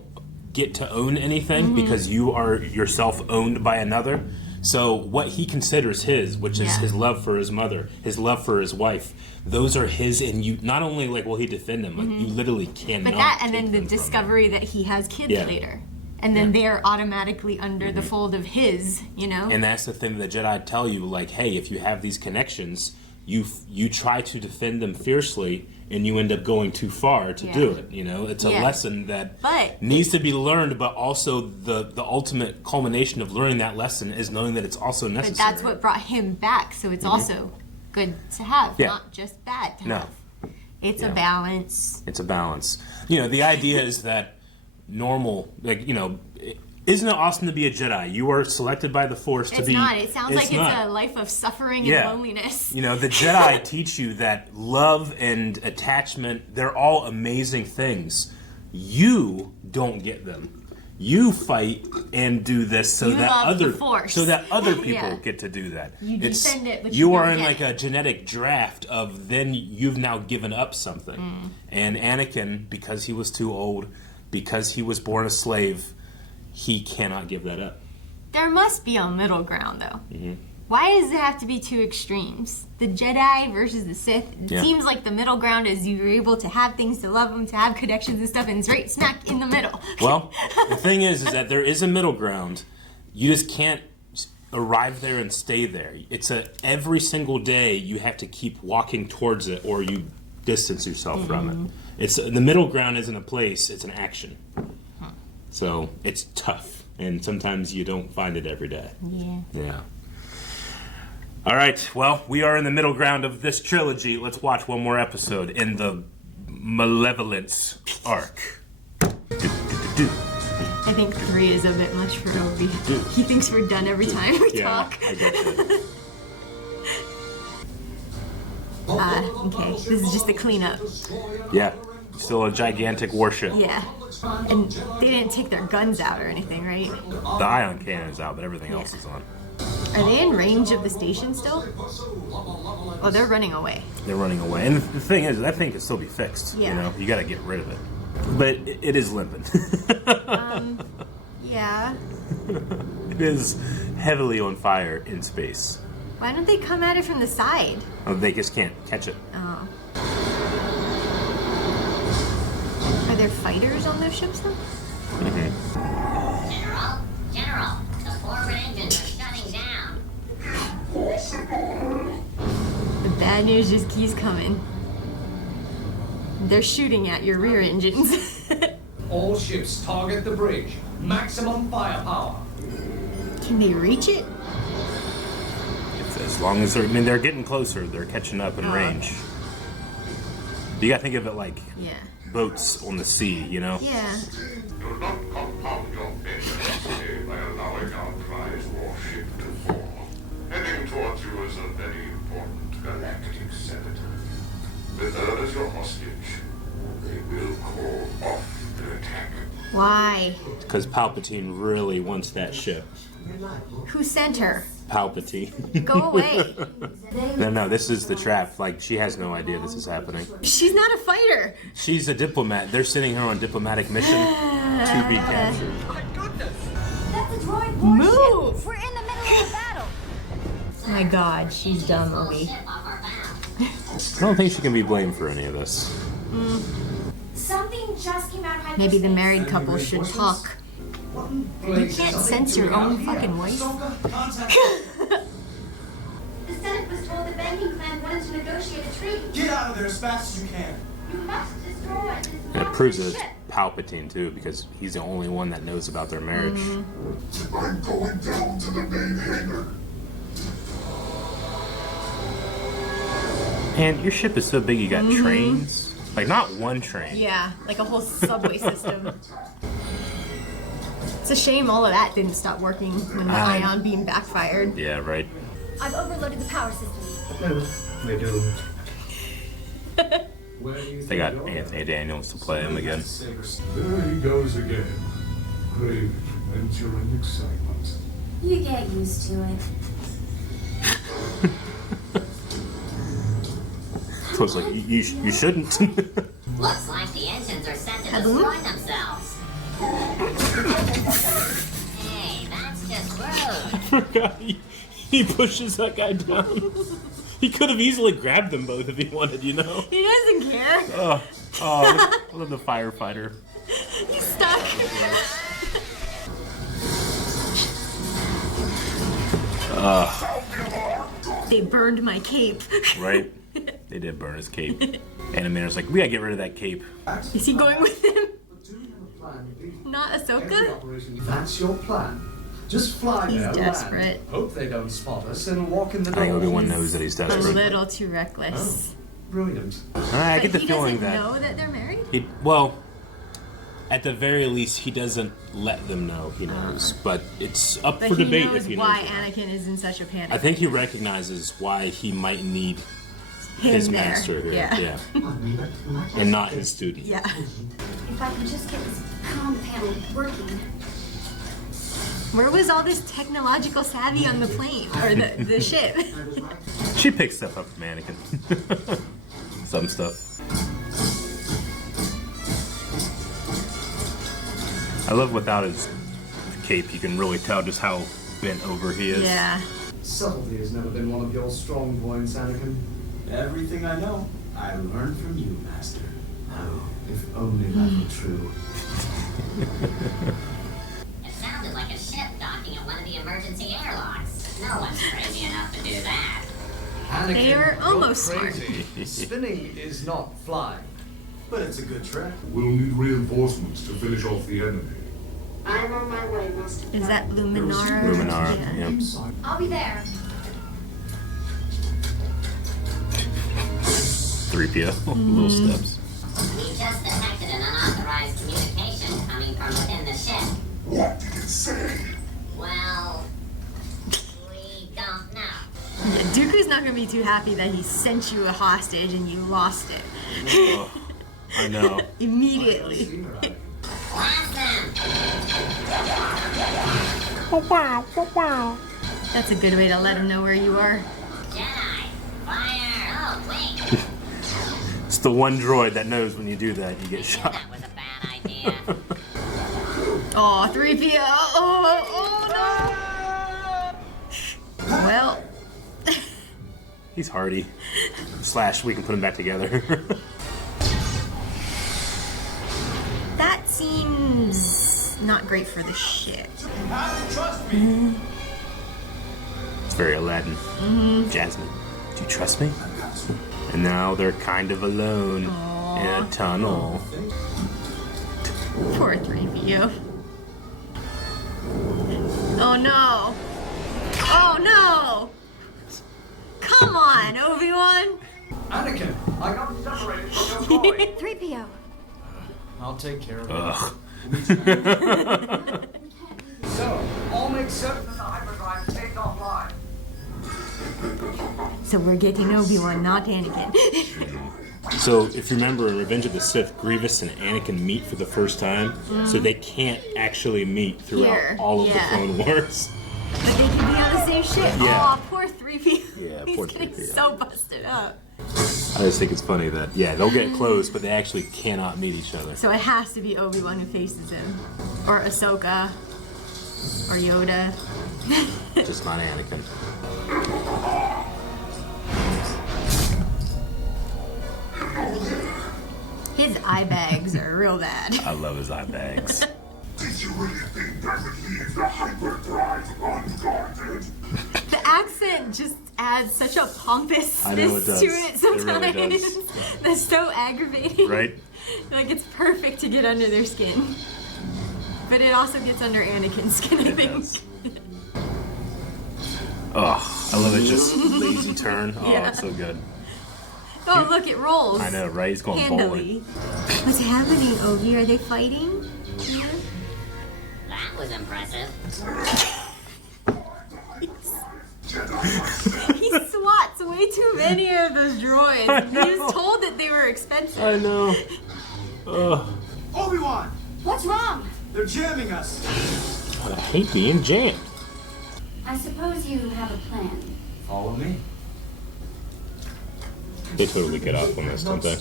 get to own anything because you are yourself owned by another. So what he considers his, which is his love for his mother, his love for his wife, those are his, and you not only will he defend them, you literally cannot. But that, and then the discovery that he has kids later. And then they're automatically under the fold of his, you know? And that's the thing that Jedi tell you, like, hey, if you have these connections, you try to defend them fiercely, and you end up going too far to do it. You know, it's a lesson that needs to be learned, but also the ultimate culmination of learning that lesson is knowing that it's also necessary. But that's what brought him back, so it's also good to have, not just bad to have. It's a balance. It's a balance. You know, the idea is that normal, like, you know, isn't it awesome to be a Jedi? You are selected by the Force to be... It's not. It sounds like it's a life of suffering and loneliness. You know, the Jedi teach you that love and attachment, they're all amazing things. You don't get them. You fight and do this so that other people get to do that. You defend it, but you are in like a genetic draft of then you've now given up something. And Anakin, because he was too old, because he was born a slave, he cannot give that up. There must be a middle ground, though. Why does it have to be two extremes? The Jedi versus the Sith? It seems like the middle ground is you're able to have things, to love them, to have connections and stuff, and it's right smack in the middle. Well, the thing is that there is a middle ground. You just can't arrive there and stay there. It's every single day you have to keep walking towards it, or you distance yourself from it. It's the middle ground isn't a place; it's an action. So it's tough, and sometimes you don't find it every day. Yeah. All right, well, we are in the middle ground of this trilogy. Let's watch one more episode in the Malevolence arc. I think 3 is a bit much for Obi. He thinks we're done every time we talk. I get that. Okay, this is just a cleanup. Yeah, still a gigantic warship. Yeah. And they didn't take their guns out or anything, right? The ion cannon's out, but everything else is on. Are they in range of the station still? Oh, they're running away. They're running away. And the thing is, that thing can still be fixed. Yeah. You know, you gotta get rid of it. But it is limping. Yeah. It is heavily on fire in space. Why don't they come at it from the side? Oh, they just can't catch it. Oh. Are there fighters on those ships, though? General, the forward engines are shutting down. The bad news just keeps coming. They're shooting at your rear engines. All ships target the bridge. Maximum firepower. Can they reach it? As long as they're getting closer, they're catching up in range. You gotta think of it like boats on the sea, you know? Yeah. Do not compound your failure by allowing our prize warship to fall. Heading towards you is a very important galactic senator. With her as your hostage, they will call off the attack. Why? Because Palpatine really wants that ship. Who sent her? Palpatine. Go away. No, this is the trap. Like, she has no idea this is happening. She's not a fighter. She's a diplomat. They're sending her on diplomatic mission to be captured. My goodness! That's a droid warship. Move! We're in the middle of a battle. Oh my god, she's dumb, Obi. I don't think she can be blamed for any of this. Something just came out of Maybe the hyperspace. married couple should talk. You can't sense your own fucking wife. The Senate was told the banking clan wanted to negotiate a treaty. Get out of there as fast as you can. You must destroy this And it proves that it's Palpatine, too, because he's the only one that knows about their marriage. I'm going down to the main hangar. And your ship is so big you got trains. Like, not one train. Yeah, like a whole subway system. It's a shame all of that didn't stop working when the ion beam backfired. Yeah, right. I've overloaded the power system. They do. They got Anthony Daniels to play him again. There he goes again. Great adventure and excitement. You get used to it. So it's like, you shouldn't. Looks like the engines are set to Hello? destroy themselves. Hey, that's just rude. I forgot he pushes that guy down. He could have easily grabbed them both if he wanted, you know? He doesn't care. I love the firefighter. He's stuck. They burned my cape. Right? They did burn his cape. Animator's like, we gotta get rid of that cape. Is he going with him? Not Ahsoka? That's your plan. Just fly He's there, desperate. land, hope they don't spot us, and walk in the I door. think Obi-Wan knows that he's A desperate. little too reckless. Brilliant. I get the But he feeling doesn't that know that they're married? well, at the very least, he doesn't let them know he knows. But it's up But for he debate knows if he why knows. Anakin is in such a panic. I think he recognizes why he might need Him his there. master here. Yeah. And not his student. Yeah. If I could just get this comm panel working. Where was all this technological savvy on the plane? Or the ship? She picks stuff up from Anakin. Some stuff. I love without his cape, you can really tell just how bent over he is. Yeah. Subtlety has never been one of your strong points, Anakin. Everything I know, I learned from you, Master. Oh, if only that were true. It sounded like a ship docking at one of the emergency airlocks. No one's crazy enough to do that. Anakin, They are almost you're crazy. Spinning is not flying. But it's a good trick. We'll need reinforcements to finish off the enemy. I'm on my way, Master. Is that Luminara? Luminara, Yeah. yeah. I'll be there. 3PO, little steps. We just detected an unauthorized communication coming from within the ship. What did it say? Well, we don't know. Yeah, Dooku's not gonna be too happy that he sent you a hostage and you lost it. Oh, I know. Immediately. Blast them! That's a good way to let him know where you are. Jedi, fire! Oh, wait! It's the one droid that knows when you do that, you get shot. That was a bad idea. Oh, 3PO! Oh no! Well, He's hardy. / we can put him back together. that seems not great for the ship. You have to trust me. It's very Aladdin. Jasmine, do you trust me? And now they're kind of alone in a tunnel. Poor 3PO. Oh no! Oh no! Come on, Obi-Wan! Anakin, I got separated from your boy. 3PO. I'll take care of it. Ugh. So, I'll make certain that the hyperdrive stays offline. So we're getting Obi-Wan, not Anakin. So, if you remember in Revenge of the Sith, Grievous and Anakin meet for the first time, so they can't actually meet throughout Here, all of yeah. the Clone Wars. But they can be on the same ship. Yeah. Aw, poor 3PO. Yeah, He's poor getting 3PO. so busted up. I just think it's funny that, yeah, they'll get close, but they actually cannot meet each other. So it has to be Obi-Wan who faces him. Or Ahsoka. Or Yoda. Just not Anakin. His eye bags are real bad. I love his eye bags. Did you really think that would leave the hyperdrive unguarded? The accent just adds such a pompousness I know it does. to it sometimes. It really does. That's so aggravating. Right? Like it's perfect to get under their skin. But it also gets under Anakin's skin, I think. Oh, I love it. Just lazy turn. Oh, Yeah. it's so good. Oh, look, it rolls. I know, right? He's going handily. bowling. What's happening, Obi? Are they fighting? Yeah. That was impressive. He swats way too many of those droids. He was told that they were expensive. I know. Ugh. Obi-Wan, What's wrong? they're jamming us. I hate being jammed. I suppose you have a plan. Follow me. They totally get off on this, don't they?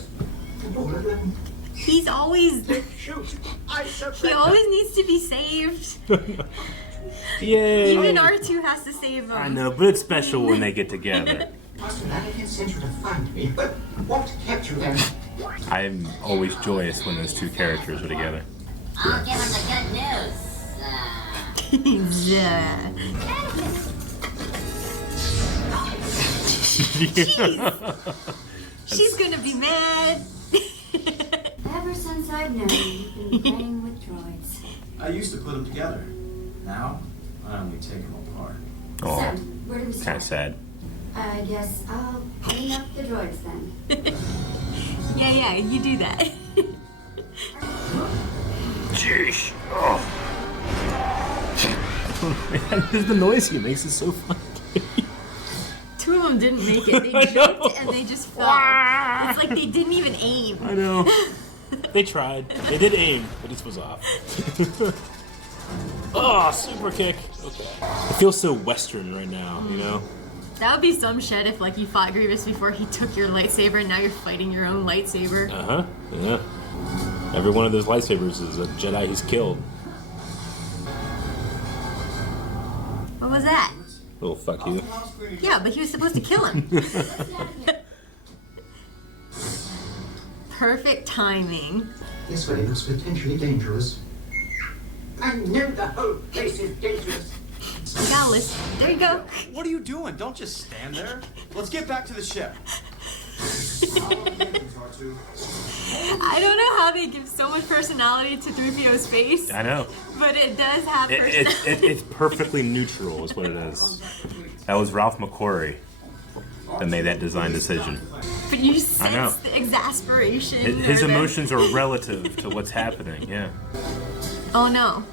He's always... Shoot. I said He always needs to be saved. Yay! Even R2 has to save him. I know, but it's special when they get together. Master Anakin sent you to find me, but what kept you there? I'm always joyous when those two characters are together. I'll give him the good news. Yeah. Jeez. She's gonna be mad. Ever since I've known you've been playing with droids. I used to put them together. Now, I only take them apart. Oh, So, where do we start? kind of sad. I guess I'll clean up the droids then. Yeah, you do that. Jeez. Oh. Man, the noise he makes is so funny. Two of them didn't make it. They jumped and they just fell. It's like they didn't even aim. I know. They tried. They did aim, but this was off. Oh, super kick. Okay. It feels so Western right now, you know? That would be some shit if, like, you fought Grievous before he took your lightsaber and now you're fighting your own lightsaber. Uh-huh. Yeah. Every one of those lightsabers is a Jedi he's killed. What was that? Oh, fuck you. Yeah, but he was supposed to kill him. Perfect timing. This way looks potentially dangerous. I know the whole place is dangerous. You gotta listen. There you go. What are you doing? Don't just stand there. Let's get back to the ship. I don't know how they give so much personality to 3PO's face. I know. But it does have personality. It's perfectly neutral is what it is. That was Ralph McQuarrie that made that design decision. But you sense the exasperation. His emotions are relative to what's happening, yeah. Oh no.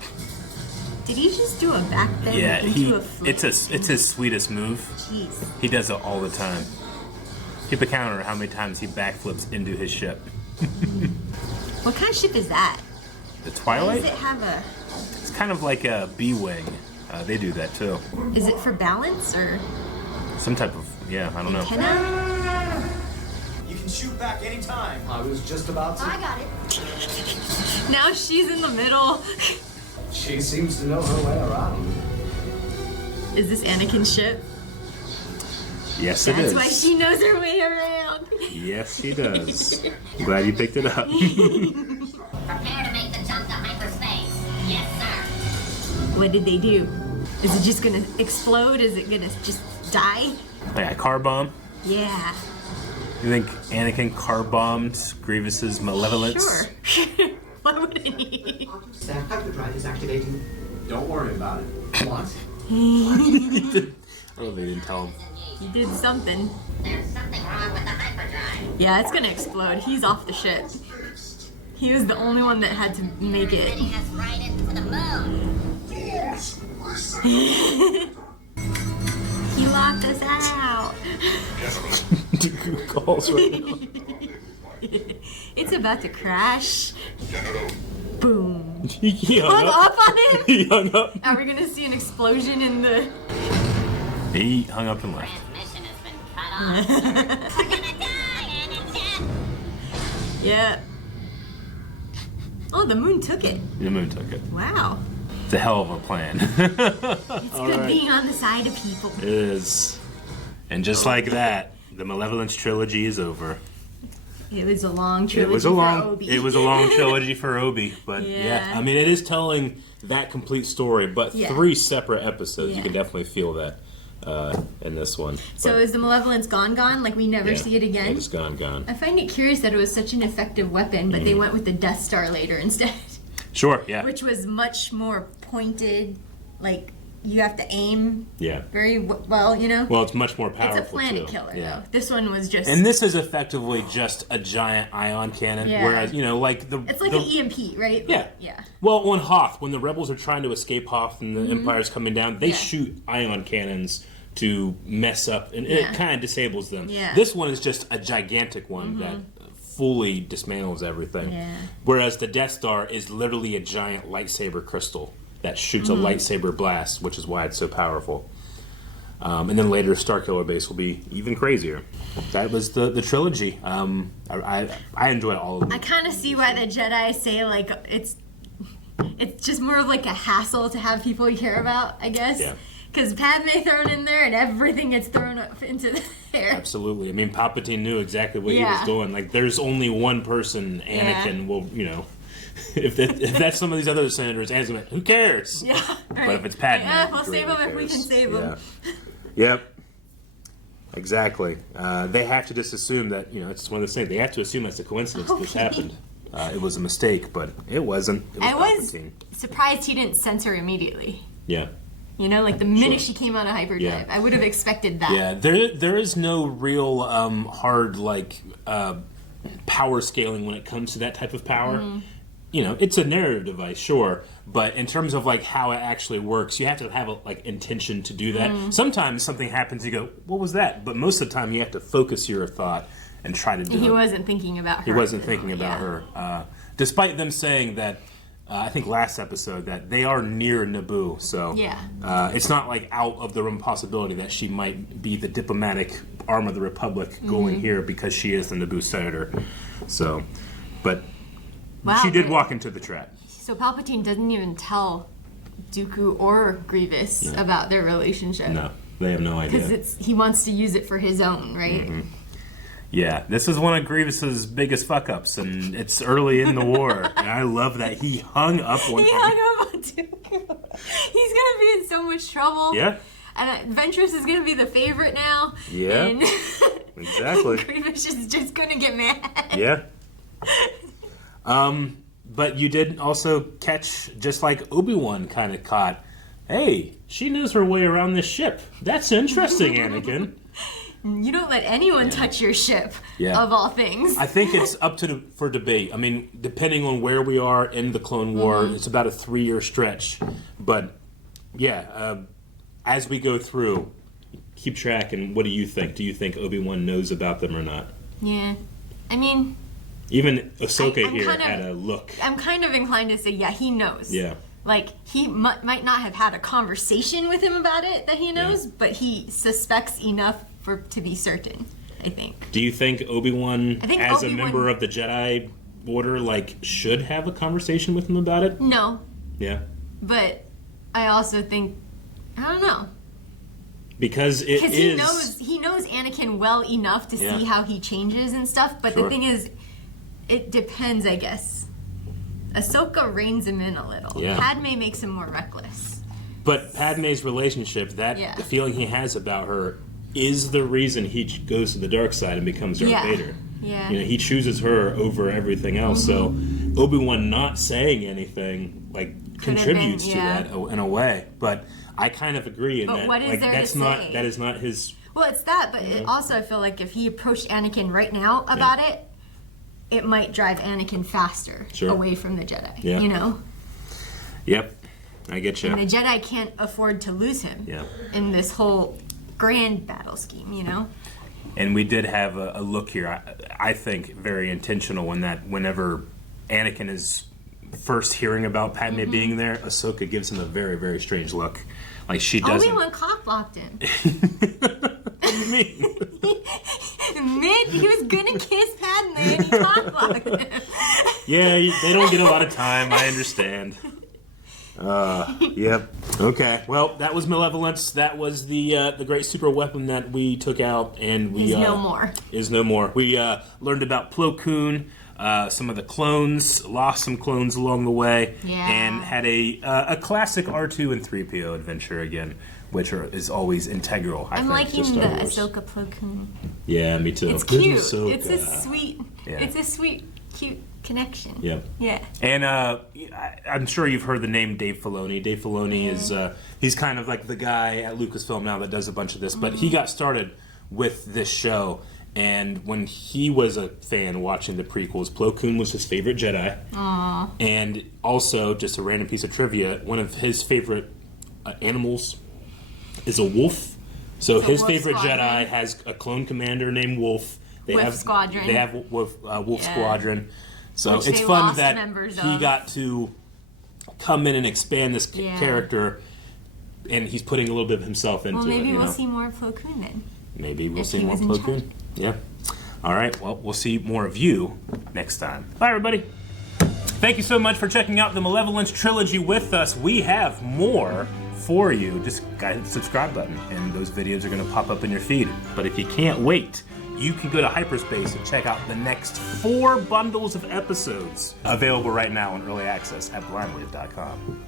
Did he just do a backbend into a flip? It's his sweetest move. Jeez. He does it all the time. Keep a counter of how many times he backflips into his ship. What kind of ship is that? The Twilight? Does it have a... It's kind of like a B-Wing. They do that too. Is it for balance or... Some type of, I don't know. Antenna? You can shoot back anytime. I was just about to. I got it. Now she's in the middle. She seems to know her way around. Is this Anakin's ship? Yes, it is. That's why she knows her way around. Yes, she does. Glad you picked it up. Prepare to make the jump to hyperspace. Yes, sir. What did they do? Is it just gonna explode? Is it gonna just die? Like a car bomb? Yeah. You think Anakin car bombed Grievous's malevolence? Sure. Why wouldn't he? The hyperdrive is activating. Don't worry about it. What? Oh, they didn't tell him. He did something. There's something wrong with the hyperdrive. Yeah, it's gonna explode. He's off the ship. He was the only one that had to make it. Sending us right into the moon. He locked us out. Calls right now. It's about to crash. Boom. He hung up on him? He hung up. Are we gonna see an explosion in the... He hung up and left. Transmission has been cut off. We're gonna die, Anakin. Yeah. Oh, the moon took it. The moon took it. Wow. It's a hell of a plan. It's good being on the side of people. It is. And just like that, the Malevolence Trilogy is over. It was a long trilogy for Obi. It was a long trilogy for Obi, but yeah. I mean, it is telling that complete story, but 3 separate episodes. You can definitely feel that in this one. So but, is the Malevolence gone? Like we never see it again? It's gone. I find it curious that it was such an effective weapon, but they went with the Death Star later instead. Sure, yeah. Which was much more pointed, like you have to aim very well, you know? Well, it's much more powerful, It's a planet killer, though. This one was just... And this is effectively just a giant ion cannon, whereas, like the... It's like an EMP, right? Yeah. Yeah. Well, on Hoth, when the rebels are trying to escape Hoth and the Empire's coming down, they shoot ion cannons to mess up, and it kind of disables them. Yeah. This one is just a gigantic one that fully dismantles everything. Yeah. Whereas the Death Star is literally a giant lightsaber crystal that shoots a lightsaber blast, which is why it's so powerful. And then later, Starkiller Base will be even crazier. That was the trilogy. I enjoy all of them. I kind of see why the Jedi say, like, it's just more of like a hassle to have people you care about, I guess. Yeah. Because Padme thrown in there and everything gets thrown up into the air. Absolutely. I mean, Palpatine knew exactly what he was doing. Like, there's only one person Anakin will, if that's some of these other senators, Anakin, who cares? Yeah. Right. But if it's Padme, we'll save him if we can save him. Yep. exactly. They have to just assume that, it's one of those things. They have to assume that's a coincidence that this happened. It was a mistake, but it wasn't. It was I was surprised he didn't sense her immediately. Yeah. Like the minute she came out of hyperdrive, I would have expected that. Yeah, there is no real hard, power scaling when it comes to that type of power. It's a narrative device, sure, but in terms of how it actually works, you have to have intention to do that. Sometimes something happens, you go, "What was that?" But most of the time, you have to focus your thought and try to do it. He wasn't thinking about her. He wasn't thinking about her, despite them saying that. I think last episode that they are near Naboo, so it's not out of the realm of possibility that she might be the diplomatic arm of the Republic going here because she is the Naboo senator. So, but she did walk into the trap. So Palpatine doesn't even tell Dooku or Grievous about their relationship. No, they have no idea. Because he wants to use it for his own, right? Yeah, this is one of Grievous's biggest fuck-ups, and it's early in the war, and I love that he hung up on her. He hung up on Dooku. He's gonna be in so much trouble. Yeah. And Ventress is gonna be the favorite now. Yeah, and exactly. Grievous is just gonna get mad. Yeah. But you did also catch, just like Obi-Wan kind of caught, hey, she knows her way around this ship. That's interesting, Anakin. You don't let anyone touch your ship, of all things. I think it's up for debate. I mean, depending on where we are in the Clone War, it's about a 3-year stretch. But, as we go through, keep track, and what do you think? Do you think Obi-Wan knows about them or not? Yeah. I mean... Even Ahsoka had a look. I'm kind of inclined to say, he knows. Yeah. He might not have had a conversation with him about it that he knows, but he suspects enough to be certain, I think. Do you think Obi-Wan, as a member of the Jedi Order, should have a conversation with him about it? No. Yeah. But I also think, I don't know. Because he knows Anakin well enough to see how he changes and stuff, but the thing is, it depends, I guess. Ahsoka reins him in a little. Yeah. Padme makes him more reckless. But Padme's relationship, the feeling he has about her, is the reason he goes to the dark side and becomes Darth Vader. Yeah. He chooses her over everything else. So Obi-Wan not saying anything contributes to that in a way. But I kind of agree in that. What is there to say? That is not his. Well, it's that, but also I feel like if he approached Anakin right now about it might drive Anakin faster away from the Jedi. Yeah. Yep, I get you. And the Jedi can't afford to lose him in this whole grand battle scheme, And we did have a look here, I think very intentional, in that whenever Anakin is first hearing about Padme being there, Ahsoka gives him a very, very strange look. She doesn't... Obi-Wan cock-blocked him. What do you mean? He was gonna kiss Padme and he cock-blocked him. Yeah, they don't get a lot of time, I understand. Yep. Okay. Well, that was Malevolence. That was the great super weapon that we took out, and we is no more. We learned about Plo Koon, some of the clones, lost some clones along the way, and had a classic R2 and 3PO adventure again, which is always integral. I'm liking the Ahsoka Plo Koon. Yeah, me too. It's cute. It's a sweet. It's a sweet, cute connection. Yeah. Yeah. And I'm sure you've heard the name Dave Filoni. Dave Filoni is he's kind of like the guy at Lucasfilm now that does a bunch of this, but he got started with this show. And when he was a fan watching the prequels, Plo Koon was his favorite Jedi. Aww. And also, just a random piece of trivia, one of his favorite animals is a wolf. So his favorite Jedi has a clone commander named Wolf. Squadron. They have Wolf Squadron. So it's fun that he got to come in and expand this character, and he's putting a little bit of himself into it. Well, maybe we'll see more of Plo Koon then. Maybe we'll see more of Plo Koon. Yeah. All right. Well, we'll see more of you next time. Bye, everybody. Thank you so much for checking out the Malevolence Trilogy with us. We have more for you. Just hit the subscribe button, and those videos are going to pop up in your feed. But if you can't wait, you can go to Hyperspace and check out the next 4 bundles of episodes available right now in early access at blindwave.com.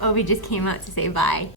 Obi just came out to say bye.